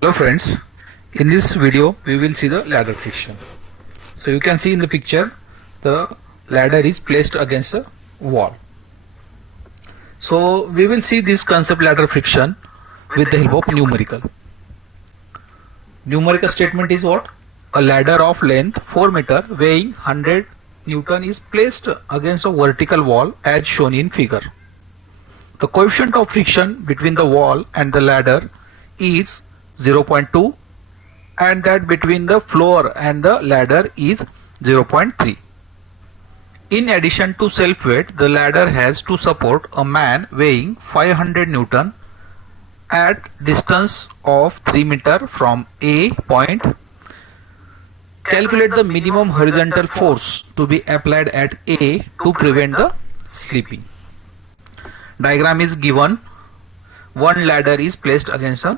Hello friends, in this video we will see the ladder friction. So you can see in the picture the ladder is placed against a wall. So we will see this concept ladder friction with the help of numerical. Numerical statement is what? A ladder of length 4 meter weighing 100 Newton is placed against a vertical wall as shown in figure. The coefficient of friction between the wall and the ladder is 0.2 and that between the floor and the ladder is 0.3. In addition to self weight, the ladder has to support a man weighing 500 Newton at distance of 3 meter from A point. Calculate the minimum horizontal force to be applied at A to prevent the slipping. Diagram is given. One ladder is placed against a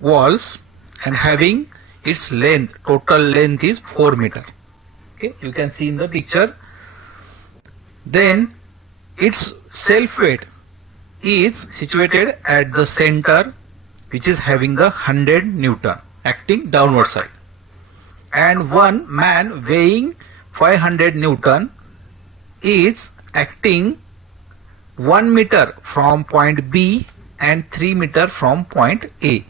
walls and having its length, total length is 4 meter. Okay, you can see in the picture. Then its self weight is situated at the center, which is having the 100 Newton acting downward side, and one man weighing 500 Newton is acting 1 meter from point B and 3 meter from point A,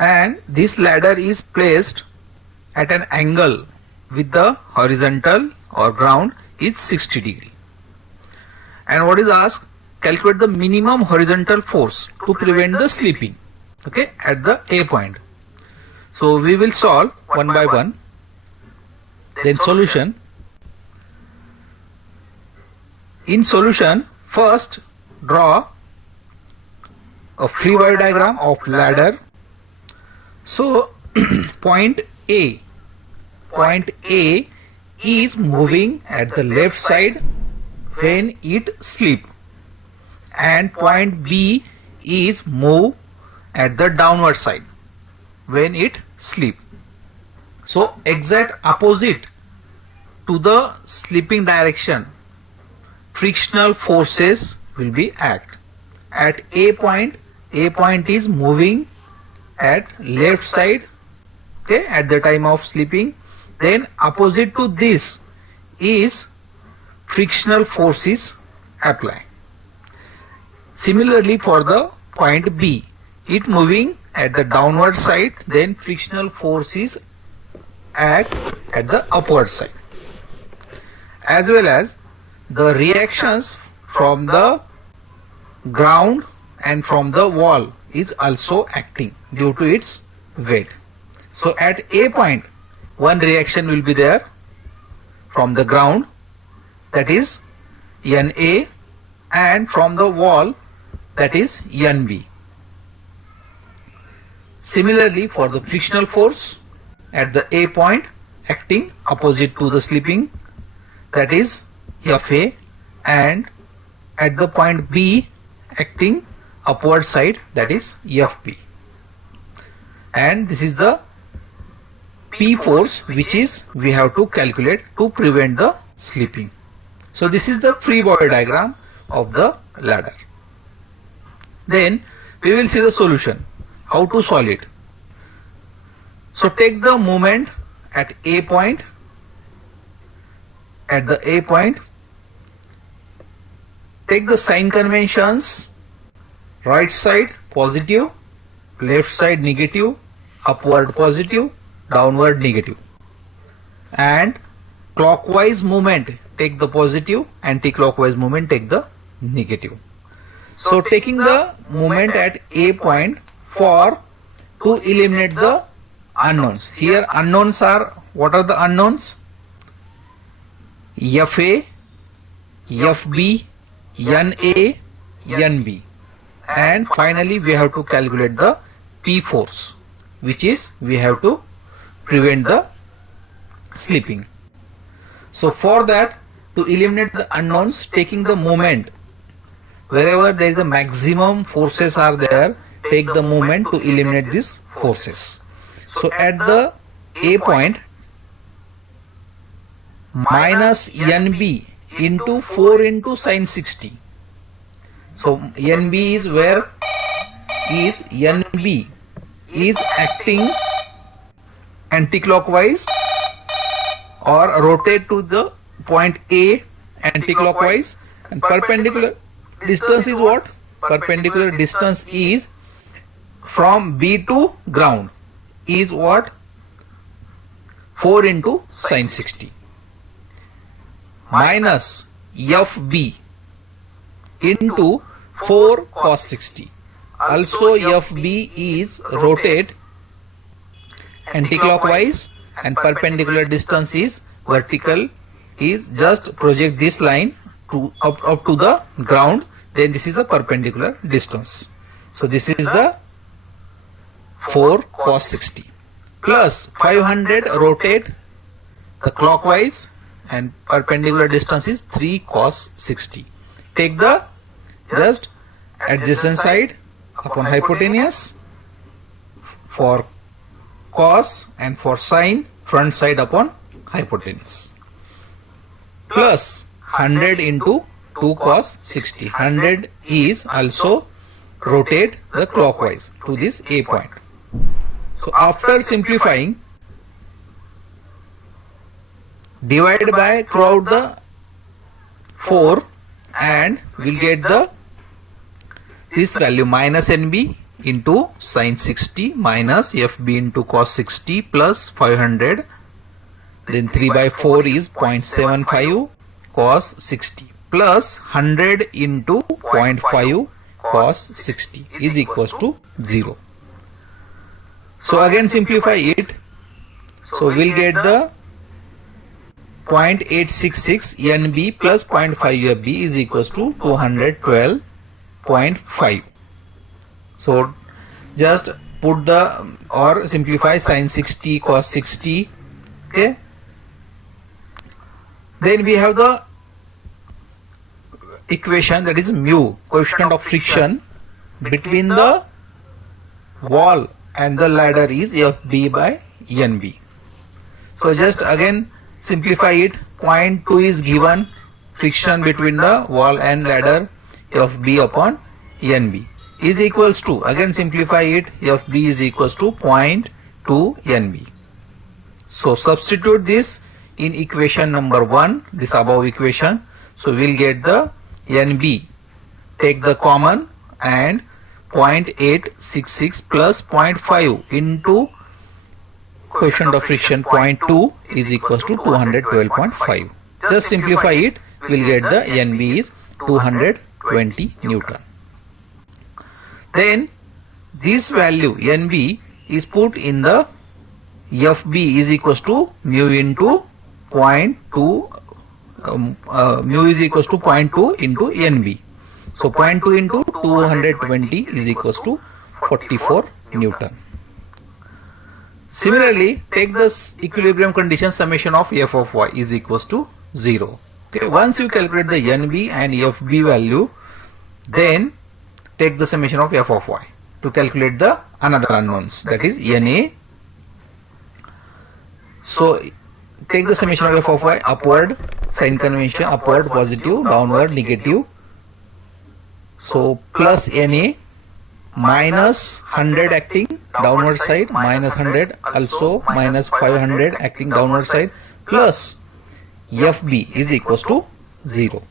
and this ladder is placed at an angle with the horizontal or ground is 60 degree. And what is asked? Calculate the minimum horizontal force to prevent the slipping, okay, at the A point. So we will solve one by one. Then solution. In solution, first draw a free body diagram of ladder. So point A is moving at the left side when it slip, and point B is move at the downward side when it slip. So exact opposite to the slipping direction, frictional forces will be act. At A point is moving at left side, okay, at the time of slipping. Then opposite to this is frictional forces apply. Similarly for the point B, it moving at the downward side, then frictional forces act at the upward side, as well as the reactions from the ground and from the wall is also acting due to its weight. So at A point, one reaction will be there from the ground, that is NA, and from the wall, that is NB. Similarly for the frictional force at the A point acting opposite to the slipping, that is FA, and at the point B acting upward side, that is FB. And this is the P force which is we have to calculate to prevent the slipping. So this is the free body diagram of the ladder. Then we will see the solution, how to solve it. So take the moment at A point. At the A point, take the sign conventions: right side positive, left side negative, upward positive, downward negative, and clockwise movement take the positive, anti-clockwise movement take the negative. So taking the movement at A point for to eliminate the unknowns. Here unknowns are, what are the unknowns? FA, FB, NA, NB, and finally we have to calculate the P force, which is we have to prevent the slipping. So for that, to eliminate the unknowns, taking the moment wherever there is a maximum forces are there, take the moment to eliminate these forces. So at the A point, minus NB into 4 into sine 60. So NB is where is NB is acting anticlockwise or rotate to the point A anticlockwise, and perpendicular distance is what? Perpendicular distance is from B to ground is what? 4 into sine 60 minus FB into 4 cos 60. Also FB is rotate anticlockwise and perpendicular distance is vertical, is just project this line to up to the ground, then this is the perpendicular distance. So this is the 4 cos 60 plus 500 rotate the clockwise and perpendicular distance is 3 cos 60. Take the just adjacent side upon hypotenuse for cos and for sine front side upon hypotenuse, plus 100 into 2 cos 60. 100 is also rotate the clockwise to this A point. So after simplifying, divide by throughout the 4 and we'll get the this value minus NB into sine 60 minus FB into cos 60 plus 500, then 3 by 4 is 0.75 cos 60 plus 100 into 0.5 cos 60 is equals to 0. So again simplify it. So we'll get the 0.866 NB plus 0.5 FB is equals to 212.5. So just put the or simplify sine 60 cos 60. Okay. Then we have the equation, that is mu, coefficient of friction between the wall and the ladder is FB by NB. So just again simplify it. 0.2 is given, friction between the wall and ladder FB upon NB is equals to, again simplify it, FB is equals to 0.2 NB. So substitute this in equation number 1, this above equation. So we'll get the NB, take the common, and 0.866 plus 0.5 into coefficient of friction 0.2 is equals to 212.5. Just simplify it, we'll get the NB is 220 Newton. Then this value NB is put in the FB is equals to mu into 0.2 mu is equals to 0.2 into NB. So 0.2 into 220 is equals to 44 Newton. Similarly, take this equilibrium condition summation of f of y is equals to 0. Okay, once you calculate the NB and FB value, then take the summation of f of y to calculate the another unknowns, that is NA. So take the summation of f of y, upward sign convention, upward positive, downward negative. So plus NA minus 100 acting downward side, minus 100 also minus 500 acting downward side, plus FB is equals to 0.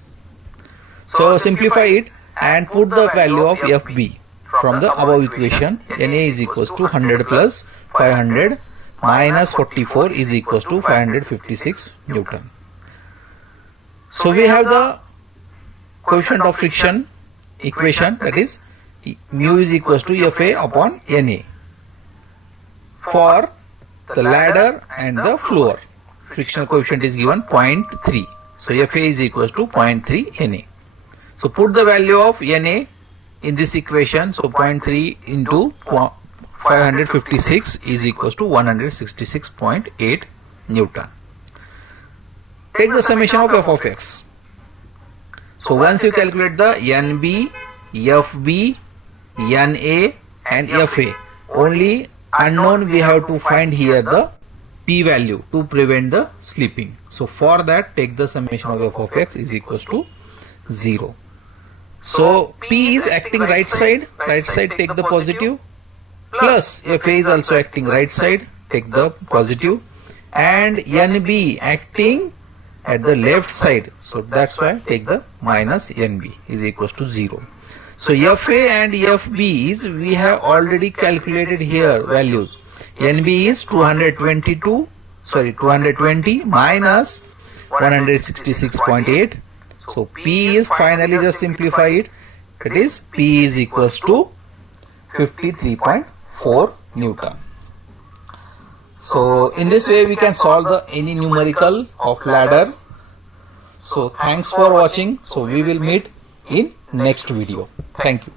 So simplify it and put the value of FB from the above equation. NA is equals to 100 plus 500 minus 44 is equals to 556 Newton. So we have the coefficient of friction equation, that is mu is equals to FA upon NA for the ladder and the floor. Frictional coefficient is given 0.3. So FA is equals to 0.3 NA. So put the value of NA in this equation. So 0.3 into 556 is equals to 166.8 Newton. Take the summation of f of x. So once you calculate the NB, FB, NA and FA, only unknown we have to find here the P value to prevent the slipping. So for that, take the summation of f of x is equals to 0. So P is acting right side take the positive, plus FA is also acting right side, take the positive, and NB acting at the left side, so that's why take the minus NB is equals to 0. So FA and FB is, we have already calculated here values. NB is 220 minus 166.8. So P is, finally just simplify it, it is P is equals to 53.4 Newton. So in this way we can solve any numerical of ladder. So thanks for watching. So we will meet in next video. Thank you.